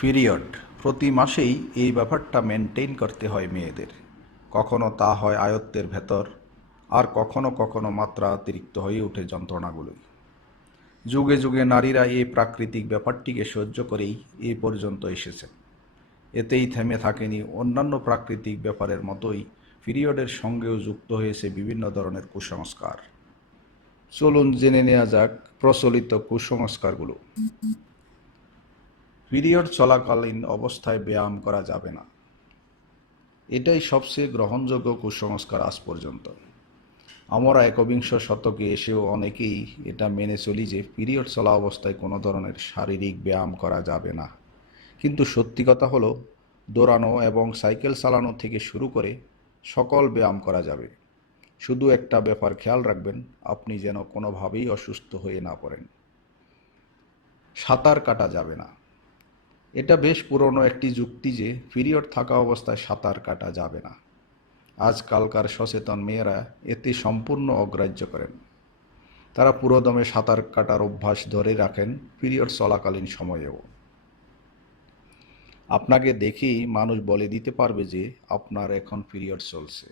Period. প্রতি মাসেই এই ব্যাপারটা মেনটেন করতে হয় মেয়েদের। কখনো তা হয় আয়ত্তের ভেতর, আর কখনো কখনো মাত্রা অতিরিক্ত হয়ে ওঠে যন্ত্রণাগুলোই। যুগে যুগে নারীরা এই প্রাকৃতিক ব্যাপারটিকে সহ্য করেই এই পর্যন্ত এসেছে। এতেই থেমে থাকেনি অন্যান্য প্রাকৃতিক ব্যাপারের মতোই পিরিয়ডের সঙ্গেও যুক্ত হয়েছে বিভিন্ন ধরনের কুসংস্কার। চলুন জেনে নেওয়া যাক প্রচলিত কুসংস্কারগুলো। পিরিয়ড চলাকালীন অবস্থায় ব্যায়াম করা যাবে না। এটাই সবচেয়ে গ্রহণযোগ্য কুসংস্কার আজ পর্যন্ত। আমরা একবিংশ শতকে এসেও অনেকেই এটা মেনে চলি যে পিরিয়ড চলা অবস্থায় কোনো ধরনের শারীরিক ব্যায়াম করা যাবে না। কিন্তু সত্যি কথা হলো, দৌড়ানো এবং সাইকেল চালানো থেকে শুরু করে সকল ব্যায়াম করা যাবে। শুধু একটা ব্যাপার খেয়াল রাখবেন, আপনি যেন কোনোভাবেই অসুস্থ হয়ে না পড়েন। সাঁতার কাটা যাবে না। এটা বেশ পুরনো একটি যুক্তি যে পিরিয়ড থাকা অবস্থায় সাঁতার কাটা যাবে না। আজকালকার সচেতন মেয়েরা এতে সম্পূর্ণ অগ্রাহ্য করেন। তারা পুরোদমে সাঁতার কাটার অভ্যাস ধরে রাখেন পিরিয়ড চলাকালীন সময়েও। আপনাকে দেখেই মানুষ বলে দিতে পারবে যে আপনার এখন পিরিয়ড চলছে।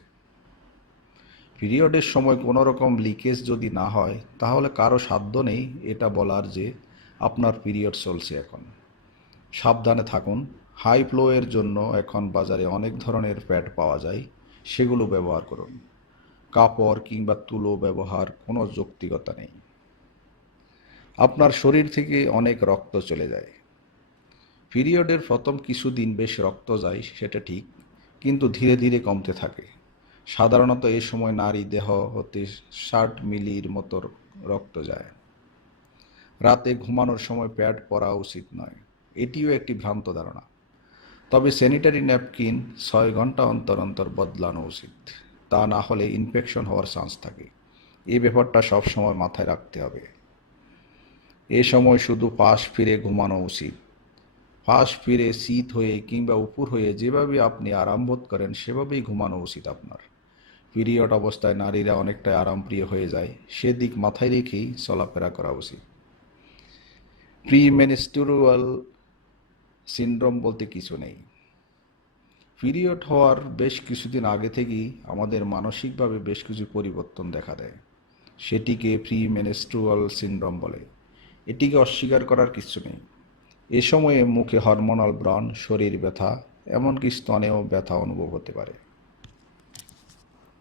পিরিয়ডের সময় কোনো রকম লিকেজ যদি না হয়, তাহলে কারও সাধ্য নেই এটা বলার যে আপনার পিরিয়ড চলছে এখন। সাবধানে থাকুন। হাই ফ্লোয়ের জন্য এখন বাজারে অনেক ধরনের প্যাড পাওয়া যায়, সেগুলো ব্যবহার করুন। কাপড় কিংবা তুলো ব্যবহার কোনো যৌক্তিকতা নেই। আপনার শরীর থেকে অনেক রক্ত চলে যায়। পিরিয়ডের প্রথম কিছুদিন বেশ রক্ত যায়, সেটা ঠিক, কিন্তু ধীরে ধীরে কমতে থাকে। সাধারণত এই সময় নারী দেহ হতে ষাট মিলির মতো রক্ত যায়। রাতে ঘুমানোর সময় প্যাড পরা উচিত নয়। এটিও একটি ভ্রান্ত ধারণা। তবে স্যানিটারি ন্যাপকিন ছয় ঘণ্টা অন্তর অন্তর বদলানো উচিত। তা না হলে ইনফেকশন হওয়ার চান্স থাকে। এই ব্যাপারটা সবসময় মাথায় রাখতে হবে। এ সময় শুধু পাশ ফিরে ঘুমানো উচিত। পাশ ফিরে শীত হয়ে কিংবা উপর হয়ে যেভাবে আপনি আরাম বোধ করেন, সেভাবেই ঘুমানো উচিত আপনার। পিরিয়ড অবস্থায় নারীরা অনেকটাই আরামপ্রিয় হয়ে যায়। সেদিক মাথায় রেখেই চলাফেরা করা উচিত। প্রি মেনিস্টুরাল সিনড্রোম বলতে কিছু নেই। পিরিয়ড হওয়ার বেশ কিছুদিন আগে থেকেই আমাদের মানসিকভাবে বেশ কিছু পরিবর্তন দেখা দেয়। সেটিকে প্রি মেনেস্ট্রুয়াল সিনড্রোম বলে। এটিকে অস্বীকার করার কিছু নেই। এ সময়ে মুখে হরমোনাল ব্রণ, শরীর ব্যথা, এমনকি স্তনেও ব্যথা অনুভব হতে পারে।